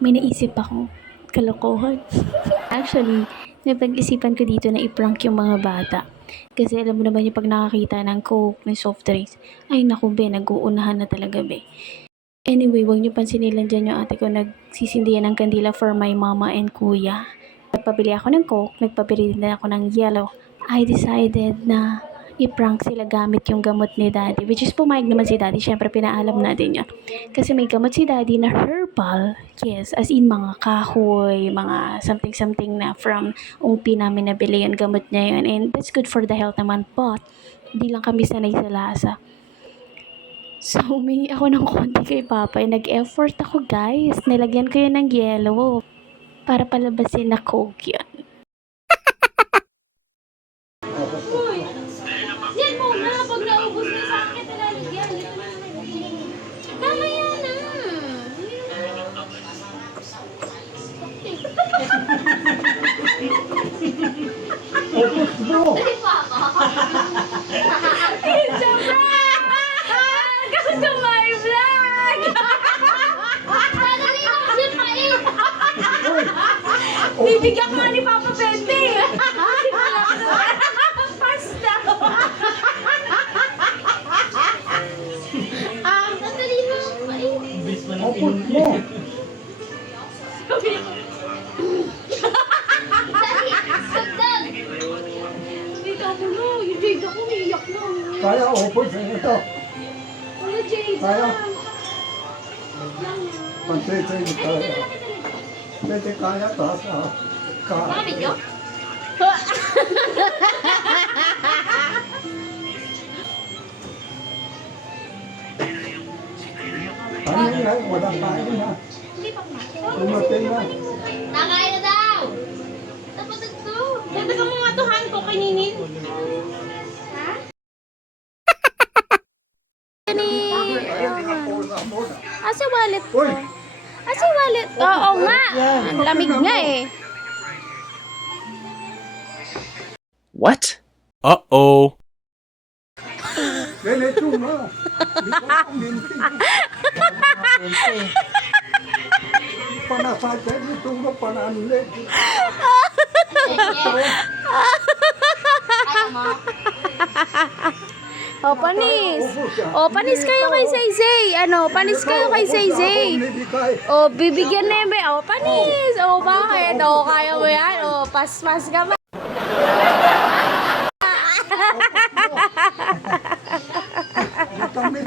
may naisip akong kalokohan. Actually, napag-isipan ko dito na i-prank yung mga bata. Kasi alam mo naman yung pag nakakita ng Coke, ng soft drinks, ay naku be, nag-uunahan na talaga be. Anyway, huwag niyo pansinin lang dyan yung ate ko nagsisindihan ng kandila for my mama and kuya. Nagpabili ako ng Coke, nagpabili din ako ng yellow. I decided na i-prank sila gamit yung gamot ni daddy. Which is pumayag naman si daddy. Siyempre, pinaalam natin yun. Kasi may gamot si daddy na herbal. Yes, as in mga kahoy, mga something-something na from UMPI namin nabili yun. Gamot niya yun. And that's good for the health naman. But, hindi lang kami sanay sa lasa. So, humingi ako ng konti kay Papa. Nag-effort ako, guys. Nilagyan ko yun ng yellow para palabasin na Coke yun. Yan mo na, pag naubos na sa akin, talalagyan. Tama yan Opos mo! Dali pa ako. It's a prank! Welcome to my vlog! Madali lang siya mait! Bibigyan ko ni Papa Bente! Pasta! Madali lang mait! Opos mo! Dali! Sagdan! Dito ako na! Yung Jade ako, umiiyak na! Kaya opos ito. Wala Jade! Kaya. Pansisig kaya. Pwede kaya taas ah. Mga video? Ano nga, walang kain na. Hindi pa kumain. Dumating na. Nakain na daw! Tapos ito! Ganda ka mga tuhan ko kaninin. Ha? Asa wallet ko? Uy! Asa wallet? Oo nga. Ang lamig nga eh. What? Uh-oh. Ganito nga. Di ko kuminti. Panasasya dito nga pananlig. Ayaw mo? O, panis. O, panis kayo kay Zay. Ano, panis kayo kay Zay. O, bibigyan na yun. O, panis. O, bakit? O, kaya mo yan. O, paspas ka ba? Kami